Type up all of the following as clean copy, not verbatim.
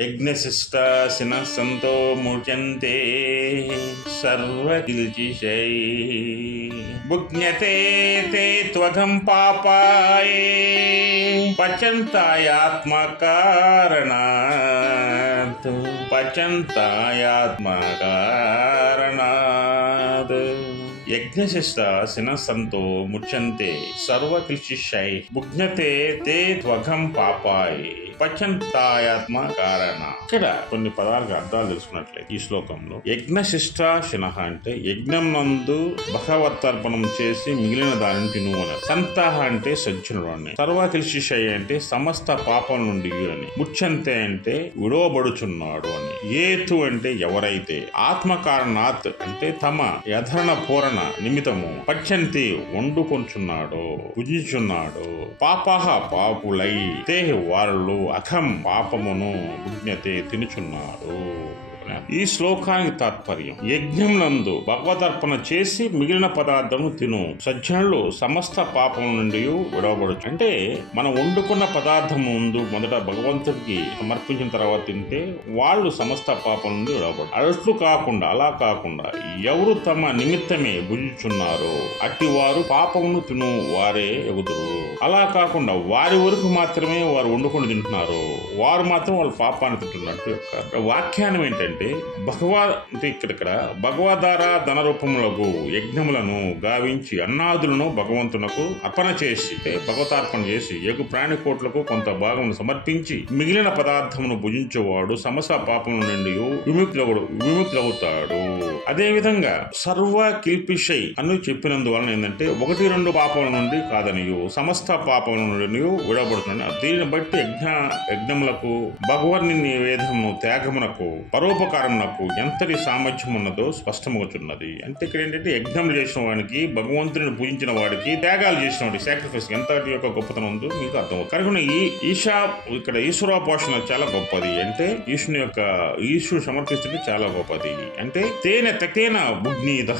యజ్ఞశిష్టాసిన సంతో ముచ్యంతే సర్వకిల్చిషై భుజ్ఞతే తే త్వగం పాపాయే పచంతాయాత్మకారణాత్ యజ్ఞశిష్టాసిన సంతో ముచ్యంతే సర్వకిల్చిషై భుజ్ఞతే తే త్వగం పాపాయే పచంతాయాత్మ కారణ. ఇక్కడ కొన్ని పదాలకు అర్థాలు తెలుసుకున్నట్లయితే ఈ శ్లోకంలో యజ్ఞశిష్టాశిన అంటే యజ్ఞం నందు భగవత్తర్పణం చేసి మిగిలిన దానిని తిను అని. సంతాహ అంటే సజ్జనుడు అని. సర్వకిల్చిషై అంటే సమస్త పాపం నుండి అని. ముచ్యంతే అంటే విడవబడుచున్నాడు అని. ఏతు అంటే ఎవరైతే. ఆత్మకారణాత్ అంటే తమ యధరణ పూరణ నిమిత్తము పచ్చంతి వండుకొంచున్నాడో భుజించున్నాడో పాపహ పాపులై తే వాళ్ళు అథం పాపమును భుజ్ఞతే తినుచున్నారు. ఈ శ్లోకానికి తాత్పర్యం యజ్ఞం నందు భగవదర్పణ చేసి మిగిలిన పదార్థము తిను సజ్జనులు సమస్త పాపం నుండి విడవబడచ్చు. అంటే మనం వండుకున్న పదార్థం ముందు మొదట భగవంతుడికి సమర్పించిన తర్వాత తింటే వాళ్ళు సమస్త పాపం నుండి విడవబడరు. అలా కాకుండా ఎవరు తమ నిమిత్తమే భుజించున్నారో అట్టి వారు పాపమును తిను వారే ఎగుదురు. అలా కాకుండా వారి వరకు మాత్రమే వారు వండుకొని తింటున్నారు, వారు మాత్రం వాళ్ళ పాపాన్ని తింటున్నట్టు యొక్క వ్యాఖ్యానం ఏంటంటే ఇక్కడ భగవద్ధారా ధన రూపములకు యజ్ఞములను గావించి అన్నాదులను భగవంతునకు అర్పణ చేసి భగవతార్పణ చేసి యగు ప్రాణికోట్లకు కొంత భాగమును సమర్పించి మిగిలిన పదార్థమును భుజించేవాడు సమస్త పాపము నుండి విముక్తులవుతాడు. అదే విధంగా సర్వ కిల్పిషై అని చెప్పినందువలన ఏంటంటే 1-2 పాపముల నుండి కాదనియు సమస్త పాపముల నుండి విడవబడుతున్నాడు. దీనిని బట్టి యజ్ఞములకు భగవన్ నివేదనము త్యాగమునకు పరోపకారమునకు ఎంతటి సామర్థ్యం ఉన్నదో స్పష్టమవుతున్నది. అంటే ఇక్కడ ఏంటంటే యజ్ఞం చేసిన వాడికి భగవంతుని పూజించిన వాడికి త్యాగాలు చేసిన వాడికి సాక్రిఫైస్ ఎంతటి యొక్క గొప్పతనం ఉందో మీకు అర్థమవుతుంది. కనుక ఇక్కడ ఈశ్వరోపాసన చాలా గొప్పది. అంటే ఈశ్వరుడు సమర్పిస్తుంటే చాలా గొప్పది. అంటే తేన భుజ్ఞీద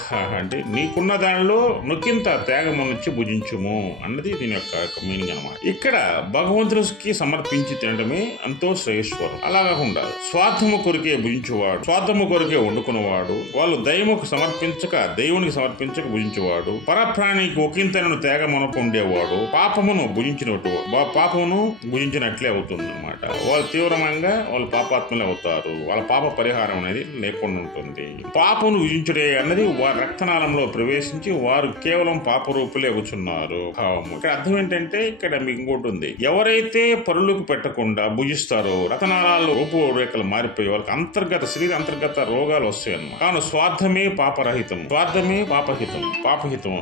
అంటే నీకున్న దానిలో నొక్కింత త్యాగం నుంచి భుజించుము అన్నది దీని యొక్క మీనింగ్ అన్నమాట. ఇక్కడ భగవంతుడికి సమర్పించి తినడమే ఎంతో శ్రేయస్వరం. అలా కాకుండా స్వార్థము కొరికే భుజించేవాడు, స్వార్థము కొరికే వండుకున్నవాడు, వాళ్ళు దైవముకు సమర్పించక దేవునికి సమర్పించక భుజించేవాడు, పరప్రాణికి ఒకంతను త్యాగమునకు ఉండేవాడు పాపమును భుజించినట్లే అవుతుంది అన్నమాట. వాళ్ళు తీవ్రంగా వాళ్ళు పాపాత్మలే అవుతారు. వాళ్ళ పాప పరిహారం అనేది లేకుండా ఉంటుంది. పాపమును భుజించుడే అన్నది వారి రక్తనాళంలో ప్రవేశించి వారు కేవలం పాపరూపులే అవుతున్నారు భావము. ఇక్కడ అర్థం ఏంటంటే ఇక్కడ మీకు ఇంకోటి ఉంది. ఎవరైతే పరులకు పెట్టకుండా భుజిస్తారో రక్తనాళాలు రూపురేఖలు మారిపోయి వాళ్ళకి శరీర అంతర్గత రోగాలు వస్తాయి అన్నమాట. కావున స్వార్థమే పాపరహితం, స్వార్థమే పాపహితం,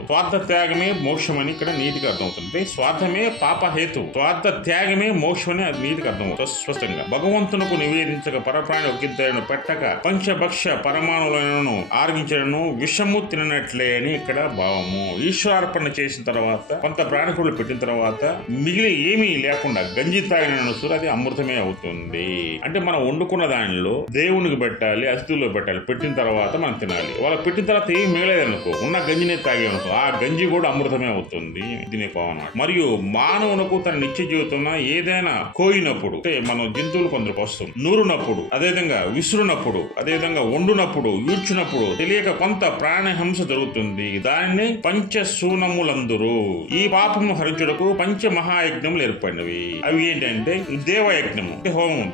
స్వార్థ త్యాగమే మోక్షం అని ఇక్కడ నీటిగా అర్థమవుతుంది. స్వార్థమే పాపహేతు, స్వార్థ త్యాగమే మోక్షం అని నీటిగా అర్థమవుతుంది స్పష్టంగా. భగవంతునకు నివేదించక పరప్రాణి ఒకిద్దరిని పెట్టక పంచభక్ష పరమాణులను ఆరగించడను విషము తినట్లే అని ఇక్కడ భావము. ఈశ్వరార్పణ చేసిన తర్వాత కొంత ప్రాణికులు పెట్టిన తర్వాత మిగిలి ఏమీ లేకుండా గంజి తాగిన అది అమృతమే అవుతుంది. అంటే మనం వండుకున్న దానిలో దేవునికి పెట్టాలి, అతిథుల్లో పెట్టాలి, పెట్టిన తర్వాత మనం తినాలి. వాళ్ళకి పెట్టిన తర్వాత ఏమి మిగలేదనుకో ఉన్న గంజినే తాగేనుకో ఆ గంజి కూడా అమృతమే అవుతుంది. దీని భావన. మరియు మానవునకు తన నిత్య జీవితంలో ఏదైనా కోయినప్పుడు అంటే మనం జంతువులు కొందరు వస్తాం నూరునప్పుడు, అదేవిధంగా విసురునప్పుడు, అదేవిధంగా వండునప్పుడు, ఈడ్చునప్పుడు తెలియక కొంత ప్రాణహింస జరుగుతుంది. దానిని పంచశూనములందరూ ఈ పాపము హరించుటకు పంచ మహాయజ్ఞములు ఏర్పడినవి. అవి ఏంటంటే దేవయజ్ఞము అంటే హోమం,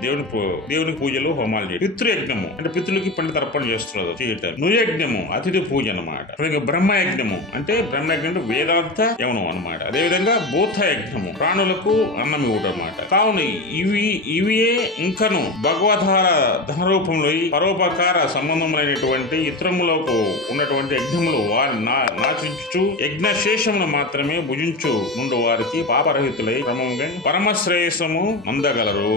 దేవుని పూజలు హోమాలు చేయడం. పితృయజ్ఞము అంటే పితృలకి పండిత తర్పణ చేస్తున్నారు చేయటం. నుయజ్ఞము అతిథి పూజ అనమాట. బ్రహ్మయజ్ఞము అంటే బ్రహ్మయజ్ఞం వేదాంత యవనం అనమాట. అదేవిధంగా భూత యజ్ఞము ప్రాణులకు అన్నం ఇవ్వడం అనమాట. కావున ఇవియే ఇంకను భగవద్ధార ధన రూపంలో పరోపకార సంబంధములైనటువంటి ఇతరములకు ఉన్నటువంటి యజ్ఞములు వారి నాచించు యజ్ఞశేషమును మాత్రమే భుజించు నుండి వారికి పాపరహితులై క్రమంగా పరమశ్రేయసము అందగలరు.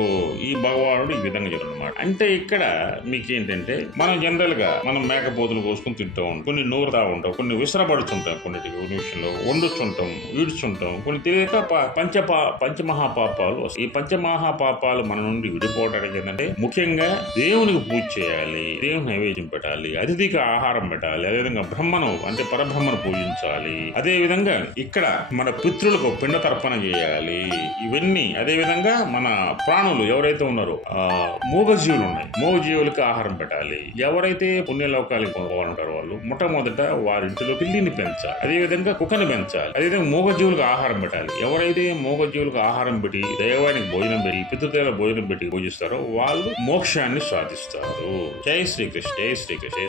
ఈ భగవానుడు ఈ విధంగా చెప్తాడు. అంటే ఇక్కడ మీకేంటంటే మనం జనరల్ గా మనం మేకపోతులు కోసుకుని తింటూ ఉంటాం, కొన్ని నూరుతా ఉంటాం, కొన్ని విసరబడుతుంటాం, కొన్నిటికి విషయంలో వండుతుంటాం, ఈడ్చుంటాం, కొన్ని తెలియక పంచమహాపాపాలు వస్తాయి. ఈ పంచమహాపాపాలు మన నుండి విడిపోవడానికి ఏంటంటే ముఖ్యంగా దేవునికి పూజ చేయాలి, దేవుని నైవేద్యం పెట్టాలి, అతిథికి ఆహారం పెట్టాలి, అదేవిధంగా బ్రహ్మను అంటే పరబ్రహ్మను పితృదేవతలను పూజించాలి. అదే విధంగా ఇక్కడ మన పితృలకు పిండ తర్పణ చేయాలి. ఇవన్నీ అదే విధంగా మన ప్రాణులు ఎవరైతే ఉన్నారో మూగజీవులు ఉన్నాయి, మూగజీవులకి ఆహారం పెట్టాలి. ఎవరైతే పుణ్యలోకాలకి పోవాలంటారో వాళ్ళు మొట్టమొదట వారింటిలో పిల్లిని పెంచాలి. అదే విధంగా కుక్కని పెంచాలి. అదేవిధంగా మూగజీవులకు ఆహారం పెట్టాలి. ఎవరైతే మూగజీవులకు ఆహారం పెట్టి దైవానికి భోజనం పెట్టి పితృదేవుల భోజనం పెట్టి పూజిస్తారో వాళ్ళు మోక్షాన్ని సాధిస్తారు. జై శ్రీకృష్ణ, జై శ్రీకృష్ణ.